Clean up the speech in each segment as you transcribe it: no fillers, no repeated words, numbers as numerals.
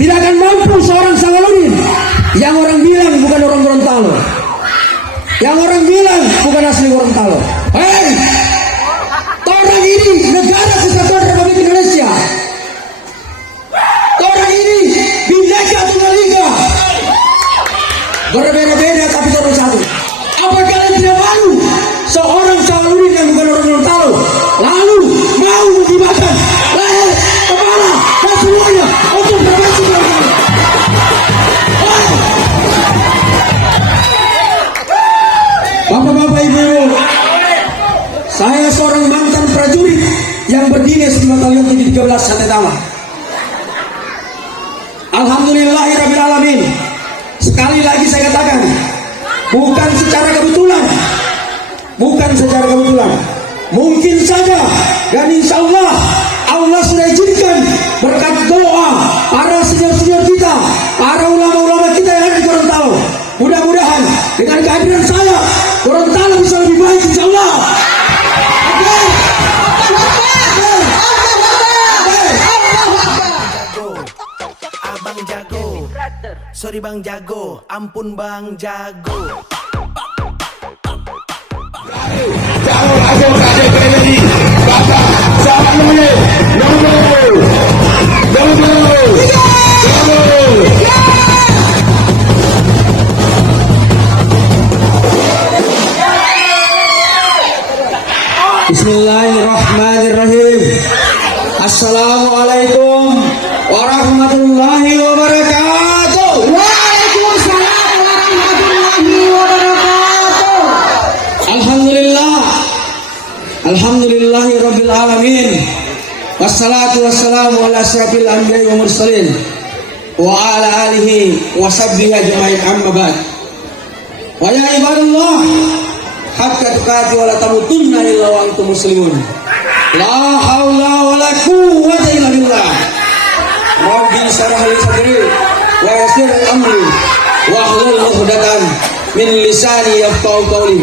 Tidak akan mampu seorang Salahuddin yang orang bilang bukan orang Gorontalo, yang orang bilang bukan asli Gorontalo. Hei, orang ini negara kesatuan Republik Indonesia. Orang ini Bhinneka Tunggal Ika. Berbeda-beda tapi orang satu. Apa kalian tidak malu seorang Salahuddin yang bukan orang Gorontalo lalu mau mengibarkan leher, kepala dan semuanya untuk berbagi Gorontalo? Bapak-bapak, ibu-ibu, saya seorang mantan prajurit yang berdinas di Batalion 713 Santetama. Alhamdulillahirabbil alamin. Sekali lagi saya katakan, bukan secara kebetulan, mungkin saja, dan insya Allah Allah sudah izinkan berkat doa para senior-senior kita, para ulama-ulama kita yang ada di Gorontalo. Mudah-mudahan dengan kehadiran saya, Gorontalo bisa lebih baik insya Allah. Abang jago, sorry Bang Jago, ampun Bang Jago. Bismillahirrahmanirrahim. Assalamualaikum warahmatullahi wabarakatuh. Waalaikumsalam warahmatullahi wabarakatuh. Alhamdulillahi rabbil alamin. Wassalatu wassalamu ala asyrafil anbiya'i wa mursalin wa ala alihi wa sahbihi ajma'in, amma ba'd. Wa ya ibadallah, haqqa tuqati wa la tamutunna illa wa antum muslimun. La haula wa la quwwata illa billah. Rabbi shrah li sadri wa yassir li amri wa hlul 'uqdatam min lisani yafqahu qawli.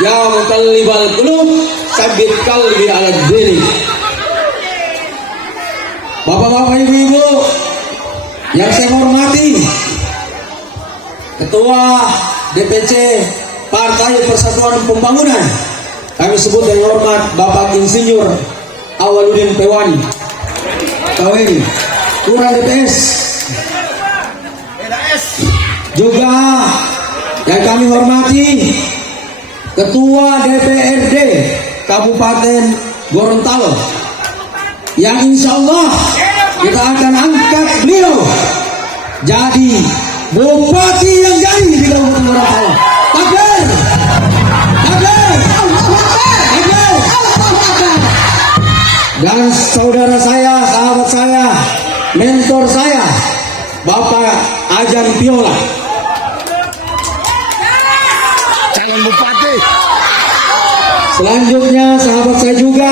Ya muqallibal qulub, tsabbit qalbi 'ala dini. Bapak-bapak, ibu-ibu yang saya hormati, Ketua DPC Partai Persatuan Pembangunan, kami sebut dengan hormat Bapak Insinyur Awaluddin Pewani, KWRI, Lurah DPS. Juga yang kami hormati Ketua DPRD Kabupaten Gorontalo, yang insya Allah kita akan angkat beliau jadi bupati yang jadi di Kabupaten Gorontalo. Takbir, takbir, takbir. Dan saudara saya, sahabat saya, mentor saya, Bapak Ajan Piola, Calon bupati. selanjutnya sahabat saya juga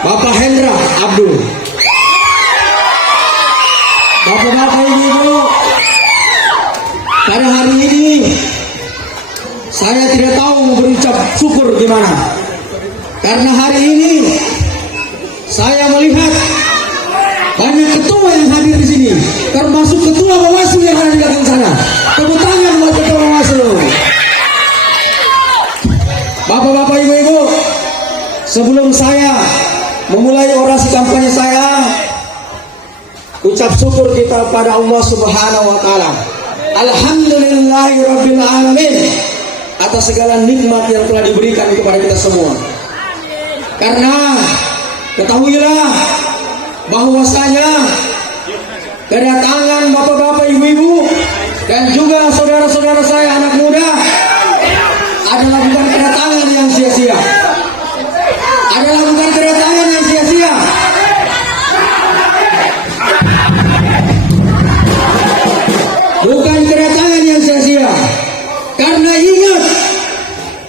Bapak Hendra Abdul. Bapak-bapak, ibu-ibu, pada hari ini saya tidak tahu mau berucap syukur gimana, karena hari ini saya melihat banyak ketua yang hadir di sini, termasuk ketua Bawaslu yang ada di belakang sana. Tepuk tangan buat ketua Bawaslu. Bapak-bapak, ibu-ibu, sebelum saya memulai orasi kampanye saya, ucap syukur kita pada Allah Subhanahu wa taala. Alhamdulillahirabbil alamin atas segala nikmat yang telah diberikan kepada kita semua. Karena ketahuilah bahwasanya kedatangan bapak-bapak, ibu-ibu, dan juga saudara-saudara saya anak muda adalah bukan kedatangan yang sia-sia. Adalah bukan kedatangan yang sia-sia. Bukan kedatangan yang sia-sia. Karena ingat,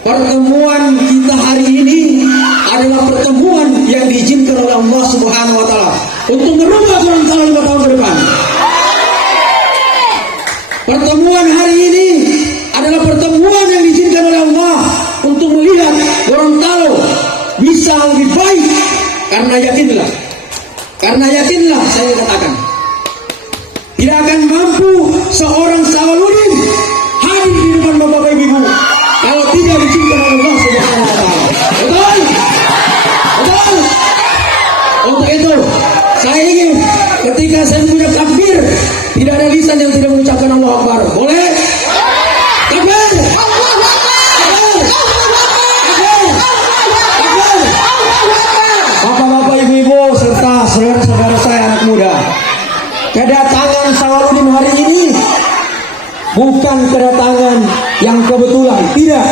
pertemuan kita hari ini adalah pertemuan yang diizinkan oleh Allah Subhanahu wa taala untuk merubah Gorontalo 5 tahun ke depan. Pertemuan hari ini adalah pertemuan yang diizinkan oleh Allah untuk melihat Gorontalo bisa lebih baik. Karena yakinlah saya katakan, tidak akan mampu seorang Sawaludin hadir di depan Bapak Ibu kalau tidak diizinkan oleh Allah Subhanahu wa taala. Betul? Betul? Untuk itu saya ingin ketika saya punya takbir tidak ada lisan yang tidak mengucapkan Allahu Akbar. Boleh? Takbir! Bapak-bapak, ibu-ibu serta saudara-saudara saya anak muda, kedatangan Sawaludin hari ini bukan kedatangan yang kebetulan, tidak.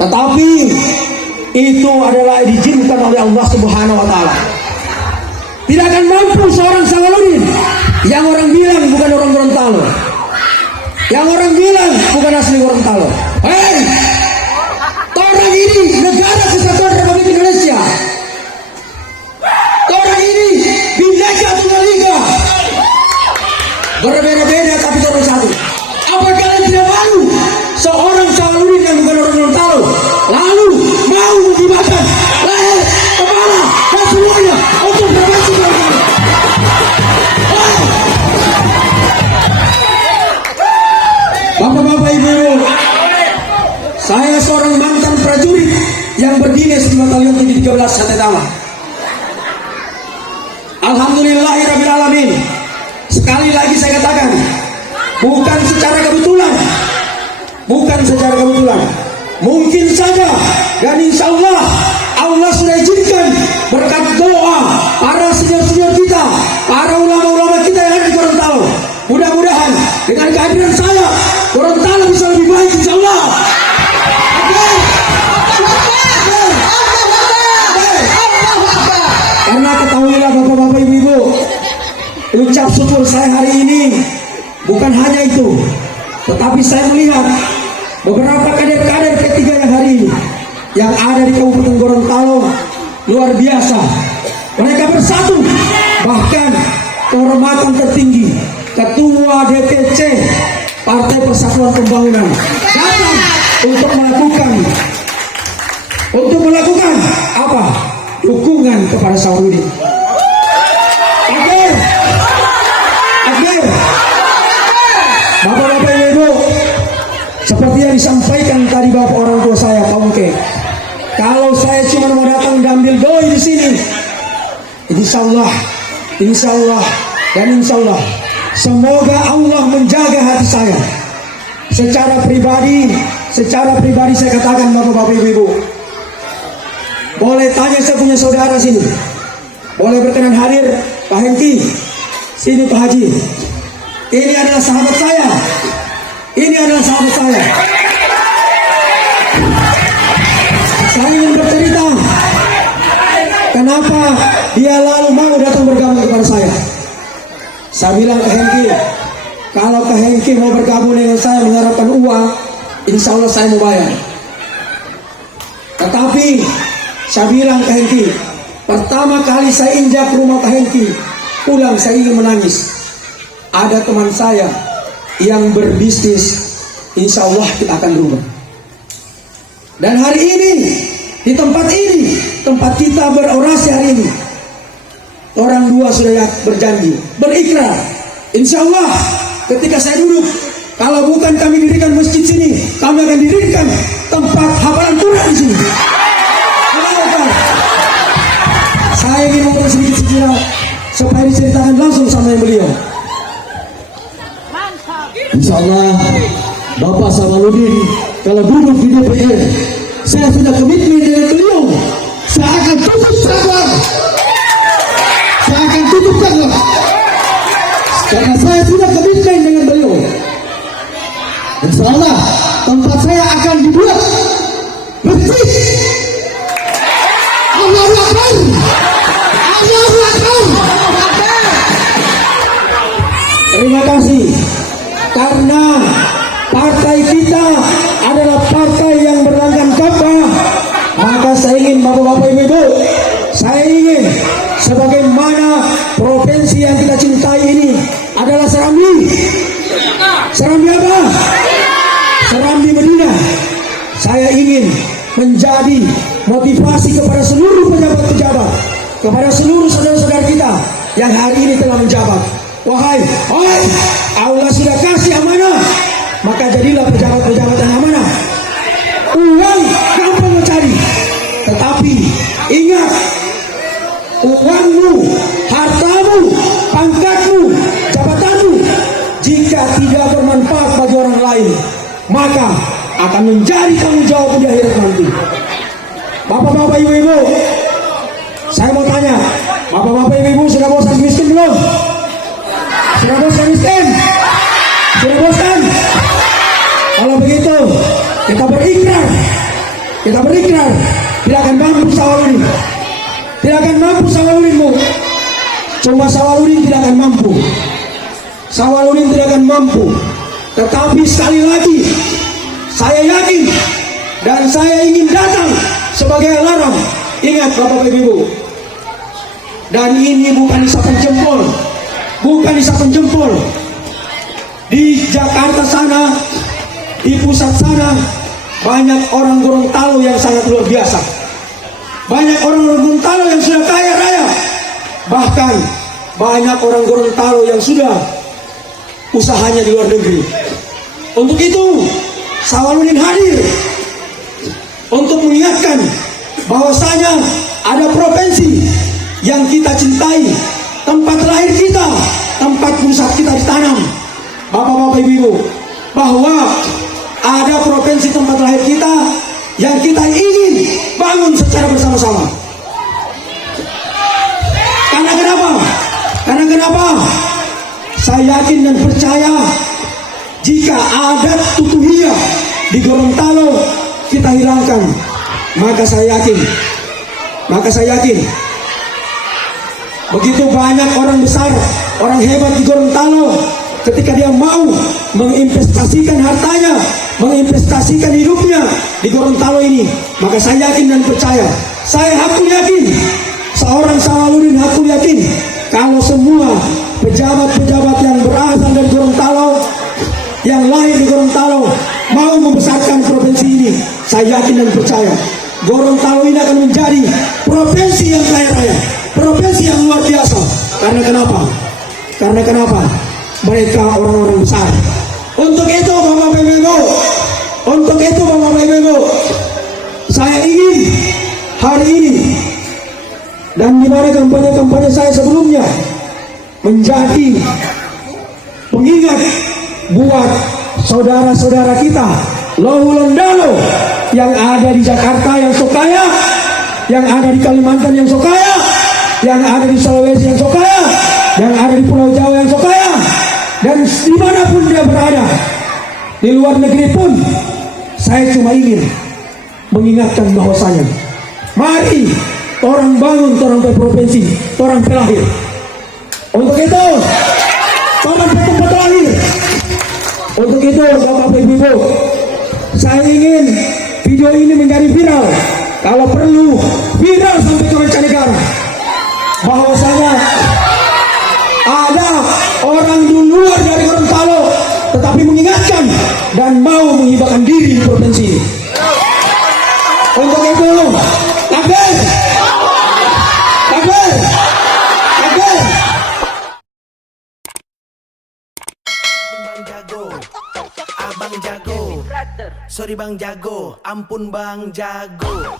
Tetapi itu adalah diizinkan oleh Allah Subhanahu wa taala. Tidak akan mampu seorang Sawaludin yang orang bilang bukan orang Gorontalo, yang orang bilang bukan asli Gorontalo. Hei, orang ini negara kesatuan Republik Indonesia. Orang ini Bhinneka Tunggal Ika. Berbeda-beda tapi orang satu. Apa kalian tidak malu seorang Sawaludin yang bukan orang Gorontalo lalu mau mengibarkan leher, kepala dan semuanya untuk provinsi Gorontalo? Bapak-bapak, ibu-ibu, saya seorang mantan prajurit yang berdinas di Batalion 13 Satetama. Alhamdulillahirabbil alamin. Sekali lagi saya katakan, bukan secara kebetulan. Bukan secara kebetulan. Mungkin saja dan insya Allah sudah izinkan berkat doa para senior-senior kita, para ulama-ulama kita yang ada di Gorontalo. Mudah-mudahan dengan kehadiran saya, Gorontalo bisa lebih baik insya Allah. Karena ketahuilah bapak-bapak, ibu-ibu, ucap syukur saya hari ini bukan hanya itu, tetapi saya melihat beberapa kader-kader P3 yang hari ini yang ada di Kabupaten Gorontalo luar biasa. Mereka bersatu, bahkan kehormatan tertinggi Ketua DPC Partai Persatuan Pembangunan datang untuk melakukan apa? Dukungan kepada Sawaludin. Akhir. Bapak-bapak, ibu-ibu, seperti yang disampaikan tadi bapak orang tua saya, Pak Ungke, kalau saya cuma mau datang dan ambil doi di sini, insya Allah, dan insya Allah, semoga Allah menjaga hati saya. Secara pribadi saya katakan bapak-bapak, ibu-ibu, boleh tanya saya punya saudara sini, boleh berkenan hadir Pak Hengki, sini Pak Haji. Ini adalah sahabat saya. Saya ingin bercerita kenapa dia lalu mau datang bergabung kepada saya. Saya bilang ke Hengki, kalau ke Hengki mau bergabung dengan saya mengharapkan uang, insya Allah saya mau bayar. Tetapi saya bilang ke Hengki, pertama kali saya injak rumah Pak Hengki, pulang saya ingin menangis. Ada teman saya yang berbisnis, insya Allah kita akan berubah. Dan hari ini, di tempat kita berorasi hari ini, orang dua sudah berjanji, berikrar, insya Allah ketika saya duduk, kalau bukan kami dirikan masjid sini, kami akan dirikan tempat hafalan Quran di sini. Saya ingin ngomong sedikit sejarah supaya diceritakan langsung sama yang beliau. Insya Allah Bapak Sawaludin kalau duduk di DPR, saya sudah komitmen dengan beliau, saya akan tutup cabang, karena saya sudah komitmen dengan beliau. Insya Allah tempat saya akan dibuat masjid. Allahu Akbar. Terima kasih. Karena partai kita adalah partai yang berlanggan Ka'bah, maka saya ingin bapak-bapak, ibu-ibu, saya ingin sebagaimana provinsi yang kita cintai ini adalah Serambi. Serambi apa? Serambi Medina. Saya ingin menjadi motivasi kepada seluruh pejabat-pejabat, kepada seluruh saudara-saudara kita yang hari ini telah menjabat. Wahai, Allah sudah kasih amanah, maka jadilah pejabat-pejabat yang amanah. Uang gampang mencari, tetapi ingat, uangmu, hartamu, pangkatmu, jabatanmu, jika tidak bermanfaat bagi orang lain, maka akan menjadi tanggung jawab di akhirat nanti. Bapak-bapak, ibu-ibu, saya mau tanya, bapak-bapak, ibu-ibu sudah bosan miskin belum? Sudah bosan miskin? Sudah bosan? Kalau begitu, kita berikrar, tidak akan mampu Sawaludin, tidak akan mampu Sawaludinmu. Cuma Sawaludin tidak akan mampu, Sawaludin tidak akan mampu. Tetapi sekali lagi, saya yakin dan saya ingin datang sebagai alarm. Ingat Bapak Ibu, dan ini bukan isapan jempol, bukan isapan jempol. Di Jakarta sana, di pusat sana, banyak orang Gorontalo yang sangat luar biasa. Banyak orang Gorontalo yang sudah kaya raya. Bahkan banyak orang Gorontalo yang sudah usahanya di luar negeri. Untuk itu, Sawaludin hadir untuk mengingatkan bahwasanya ada provinsi yang kita cintai, tempat lahir kita, tempat pusat kita ditanam, bapak-bapak, ibu-ibu, bahwa ada provinsi tempat lahir kita yang kita ingin bangun secara bersama-sama. Karena kenapa? Saya yakin dan percaya jika adat tutuhia di Gorontalo kita hilangkan, maka saya yakin begitu banyak orang besar, orang hebat di Gorontalo, ketika dia mau menginvestasikan hartanya, menginvestasikan hidupnya di Gorontalo ini, maka saya yakin dan percaya, saya hakul yakin, seorang Sawaludin hakul yakin, kalau semua pejabat-pejabat yang berasal dari Gorontalo, yang lahir di Gorontalo, mau membesarkan provinsi ini, saya yakin dan percaya Gorontalo ini akan menjadi provinsi yang kaya raya, provinsi yang luar biasa. Karena kenapa? Mereka orang-orang besar. Untuk itu Bapak Ibu, saya ingin hari ini dan di mana kampanye saya sebelumnya menjadi pengingat buat saudara-saudara kita Lohulondalo yang ada di Jakarta yang so kaya, yang ada di Kalimantan yang so kaya, yang ada di Sulawesi yang so kaya, yang ada di Pulau Jawa yang so kaya, dan dimanapun dia berada, di luar negeri pun, saya cuma ingin mengingatkan bahwasanya, mari orang bangun, orang berprovinsi, orang pelahir. Untuk itu, paman tempat lahir. Untuk itu, Bapak Ibu, saya ingin video ini menjadi viral. Kalau perlu, viral sampai ke mancanegara. Bahwasanya ada orang di luar dari Gorontalo, tetapi mengingatkan dan mau menghibahkan diri di provinsi ini. Untuk itu, takbir! Abang jago, sorry bang jago, ampun bang jago.